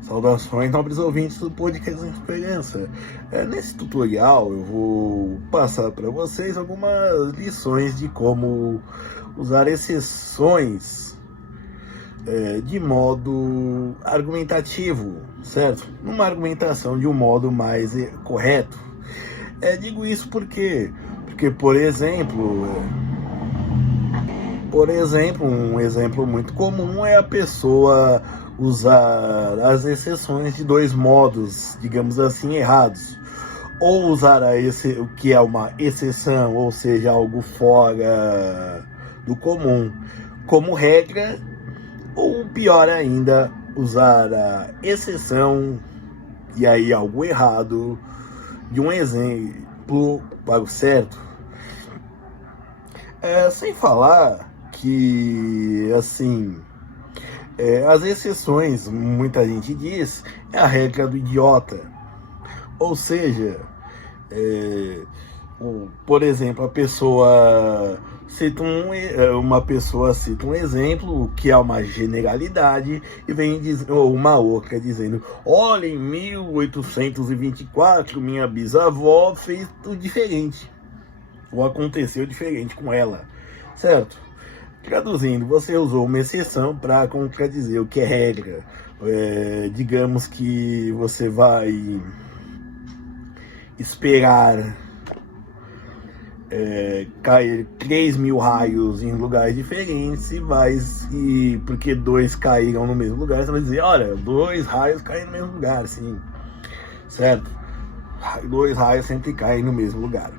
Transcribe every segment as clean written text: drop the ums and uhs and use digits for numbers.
Saudações, nobres ouvintes do Podcast Esperança. Nesse tutorial eu vou passar para vocês algumas lições de como usar exceções de modo argumentativo, certo? Numa argumentação de um modo mais correto. Digo isso porque, por exemplo, um exemplo muito comum é a pessoa usar as exceções de dois modos, digamos assim, errados. Ou usar o que é uma exceção, ou seja, algo fora do comum, como regra, ou pior ainda, usar a exceção, e aí algo errado, de um exemplo para o certo. Sem falar que, assim, as exceções, muita gente diz, é a regra do idiota. Ou seja, por exemplo, uma pessoa cita um exemplo que é uma generalidade e vem uma outra dizendo: olha, em 1824 minha bisavó fez tudo diferente, ou aconteceu diferente com ela, certo? Traduzindo, você usou uma exceção para contradizer o que é regra. Digamos que você vai esperar cair 3.000 raios em lugares diferentes e porque 2 caíram no mesmo lugar, você vai dizer: olha, 2 raios caem no mesmo lugar, sim, certo? 2 raios sempre caem no mesmo lugar.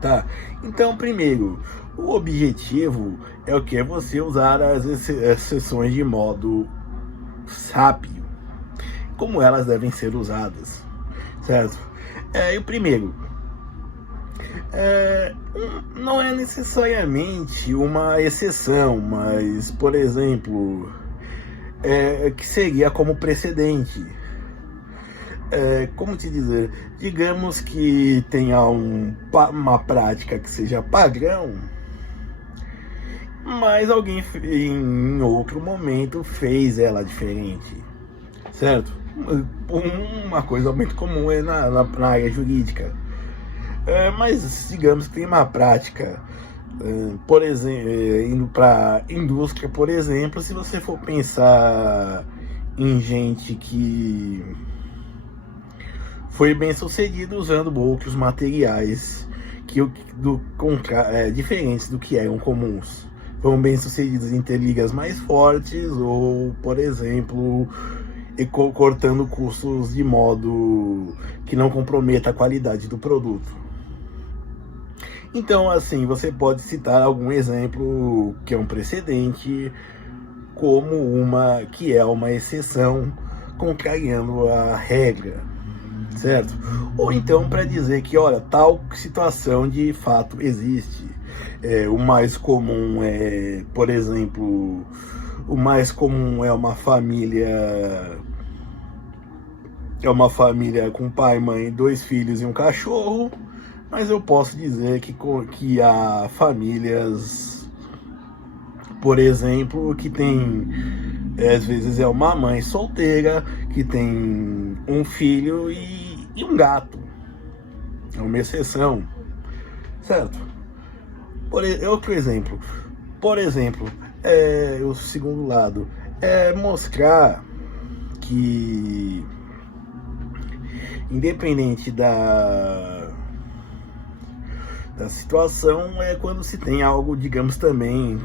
Tá? Então, primeiro, o objetivo é o que? É você usar as exceções de modo sábio, como elas devem ser usadas, certo? E o primeiro, não é necessariamente uma exceção, mas, por exemplo, que seria como precedente. Como te dizer, digamos que tenha uma prática que seja padrão, mas alguém em outro momento fez ela diferente, certo? Uma coisa muito comum é na área jurídica. Mas digamos que tem uma prática, por exemplo, indo para indústria, por exemplo, se você for pensar em gente que foi bem sucedido usando outros materiais diferentes do que eram comuns. Foram bem sucedidos em ter ligas mais fortes ou, por exemplo, cortando custos de modo que não comprometa a qualidade do produto. Então, assim, você pode citar algum exemplo que é um precedente, como uma que é uma exceção contrariando a regra, certo? Ou então para dizer que, olha, tal situação de fato existe. O mais comum por exemplo, é uma família com pai, mãe, 2 filhos e um cachorro, mas eu posso dizer que há famílias, por exemplo, que tem, às vezes é uma mãe solteira que tem um filho e um gato. É uma exceção, certo? Outro exemplo. Por exemplo, o segundo lado é mostrar que, independente da situação, quando se tem algo, digamos, também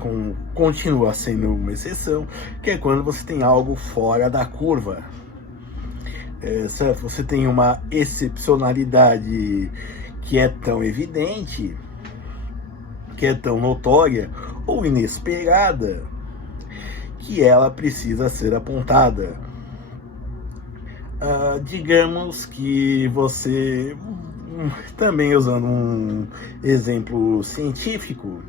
continua sendo uma exceção, que é quando você tem algo fora da curva, certo? Você tem uma excepcionalidade que é tão evidente, que é tão notória ou inesperada, que ela precisa ser apontada. Digamos que você, também usando um exemplo científico,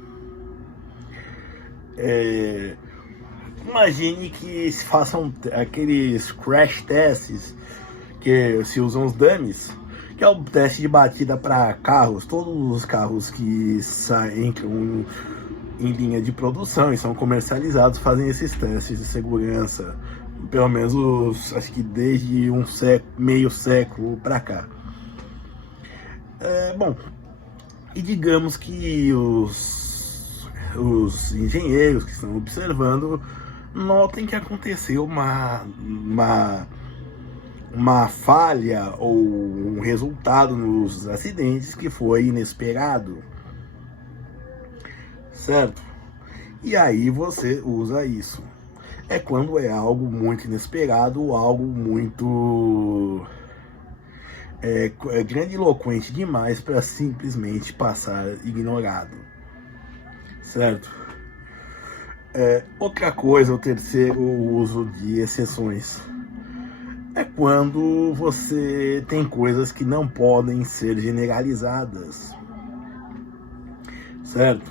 imagine que se façam aqueles crash tests que se usam os dummies, que é o teste de batida para carros. Todos os carros que entram em linha de produção e são comercializados fazem esses testes de segurança pelo menos acho que desde um século, meio século para cá. Bom, e digamos que os engenheiros que estão observando notem que aconteceu uma falha ou um resultado nos acidentes que foi inesperado, certo? E aí você usa isso. É quando é algo muito inesperado ou algo muito grandiloquente demais para simplesmente passar ignorado, certo? Outra coisa, o terceiro uso de exceções é quando você tem coisas que não podem ser generalizadas, certo?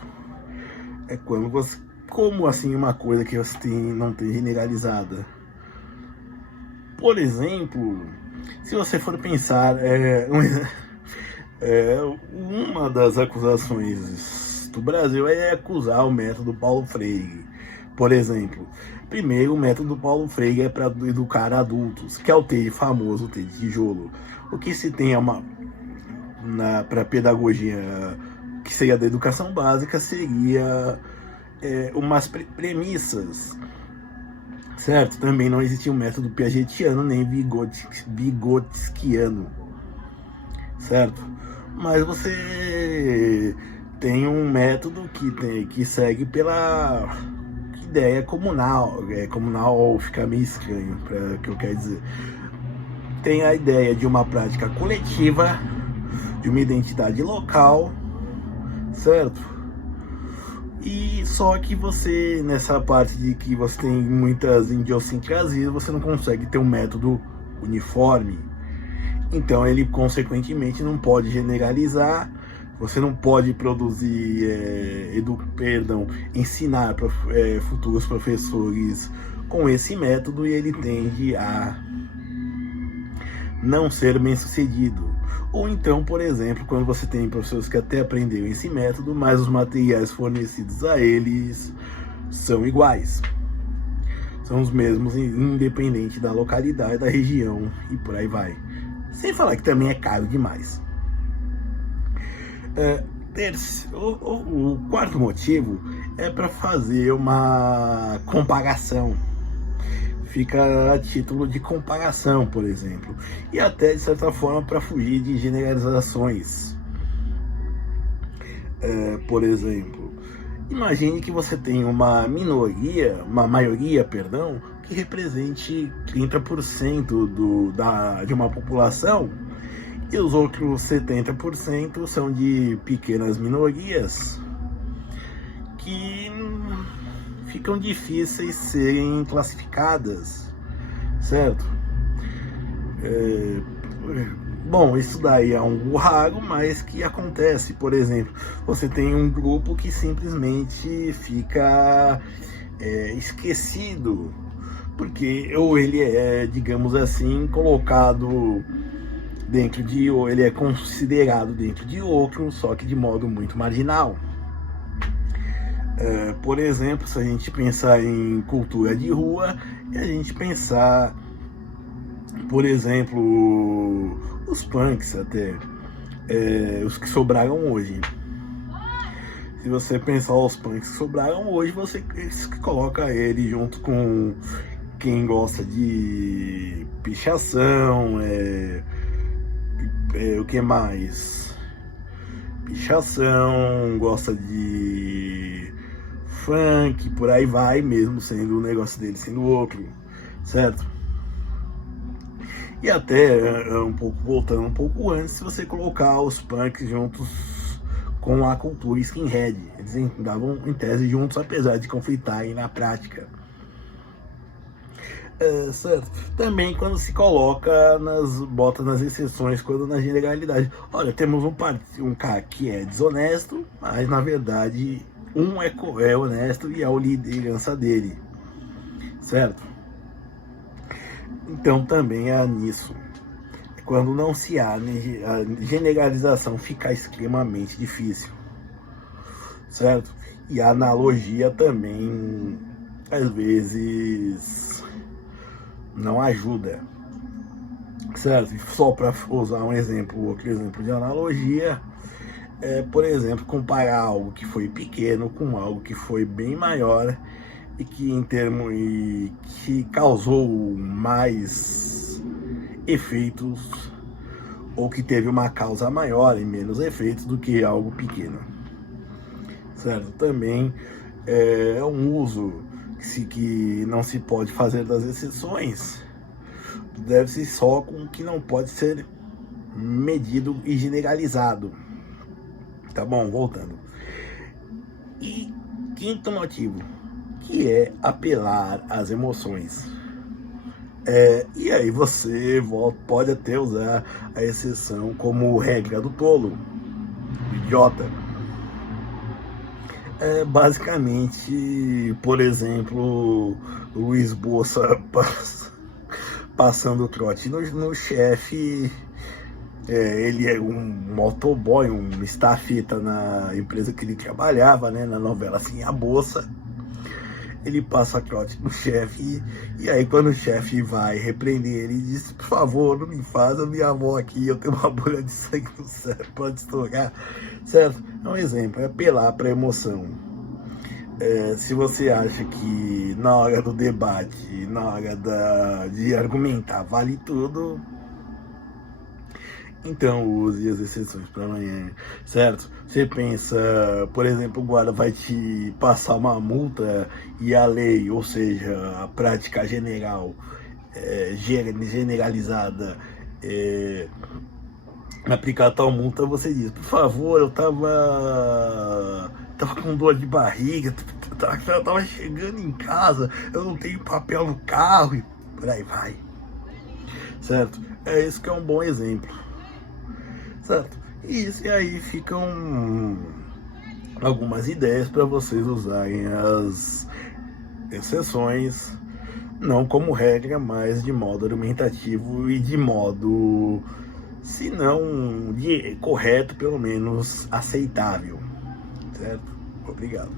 É quando você, como assim uma coisa que você não tem generalizada? Por exemplo, se você for pensar, uma das acusações do Brasil é acusar o método Paulo Freire. Por exemplo, primeiro, o método Paulo Freire é para educar adultos, que é o famoso T de tijolo. O que se tem para pedagogia, que seria da educação básica, seria umas premissas, certo? Também não existia um método piagetiano nem vigotskiano, certo? Mas você tem um método que segue pela ideia comunal. Comunal fica meio estranho para o que eu quero dizer. Tem a ideia de uma prática coletiva, de uma identidade local, certo? E só que você, nessa parte de que você tem muitas idiosincrasias, você não consegue ter um método uniforme. Então ele, consequentemente, não pode generalizar. Você não pode produzir, ensinar futuros professores com esse método, e ele tende a não ser bem sucedido. Ou então, por exemplo, quando você tem professores que até aprenderam esse método, mas os materiais fornecidos a eles são iguais. São os mesmos, independente da localidade, da região e por aí vai. Sem falar que também é caro demais. O quarto motivo é para fazer uma comparação. Fica a título de comparação, por exemplo, e até de certa forma para fugir de generalizações. Por exemplo, imagine que você tem uma maioria, que represente 30% de uma população, e os outros 70% são de pequenas minorias que ficam difíceis serem classificadas, certo? Bom, isso daí é algo raro, mas que acontece. Por exemplo, você tem um grupo que simplesmente fica esquecido, porque ou ele é, digamos assim, colocado dentro de, ou ele é considerado dentro de outro, só que de modo muito marginal. Por exemplo, se a gente pensar em cultura de rua, e a gente pensar, por exemplo, os punks até, os que sobraram hoje. Se você pensar os punks que sobraram hoje, você coloca ele junto com quem gosta de pichação, o que mais? Pichação, gosta de funk, por aí vai, mesmo sendo o negócio dele sendo outro, certo? E até voltando um pouco antes, se você colocar os punks juntos com a cultura skinhead, eles andavam em tese juntos, apesar de conflitarem na prática. Certo. Também quando se coloca bota nas exceções, quando na generalidade. Olha, temos um cara que é desonesto, mas na verdade é honesto e é a liderança dele, certo? Então também é nisso. Quando não se há, a generalização fica extremamente difícil, certo? E a analogia também, às vezes, não ajuda, certo? Só para usar um exemplo, outro exemplo de analogia, por exemplo, comparar algo que foi pequeno com algo que foi bem maior e que causou mais efeitos, ou que teve uma causa maior e menos efeitos do que algo pequeno, certo? Também é um uso que não se pode fazer das exceções, deve-se só com o que não pode ser medido e generalizado. Tá bom, voltando. E quinto motivo, que é apelar às emoções. E aí você pode até usar a exceção como regra do tolo, do idiota. Basicamente, por exemplo, Luiz Bossa passando trote no chefe. Ele é um motoboy, um estafeta na empresa que ele trabalhava, né, na novela assim, A Bolsa. Ele passa trote no chefe, e aí quando o chefe vai repreender ele, diz: por favor, não me faça, minha avó aqui, eu tenho uma bolha de sangue no cérebro, pode estourar, certo? É um exemplo, é apelar para emoção. Se você acha que na hora do debate, na hora de argumentar, vale tudo, então use as exceções para amanhã, certo? Você pensa, por exemplo, o guarda vai te passar uma multa e a lei, ou seja, a prática generalizada, aplicar tal multa, você diz: por favor, eu tava com dor de barriga, tava chegando em casa, eu não tenho papel no carro, e por aí vai, certo? Isso que é um bom exemplo, certo? E aí ficam algumas ideias para vocês usarem as exceções, não como regra, mas de modo argumentativo e de modo, se não correto, pelo menos aceitável, certo? Obrigado.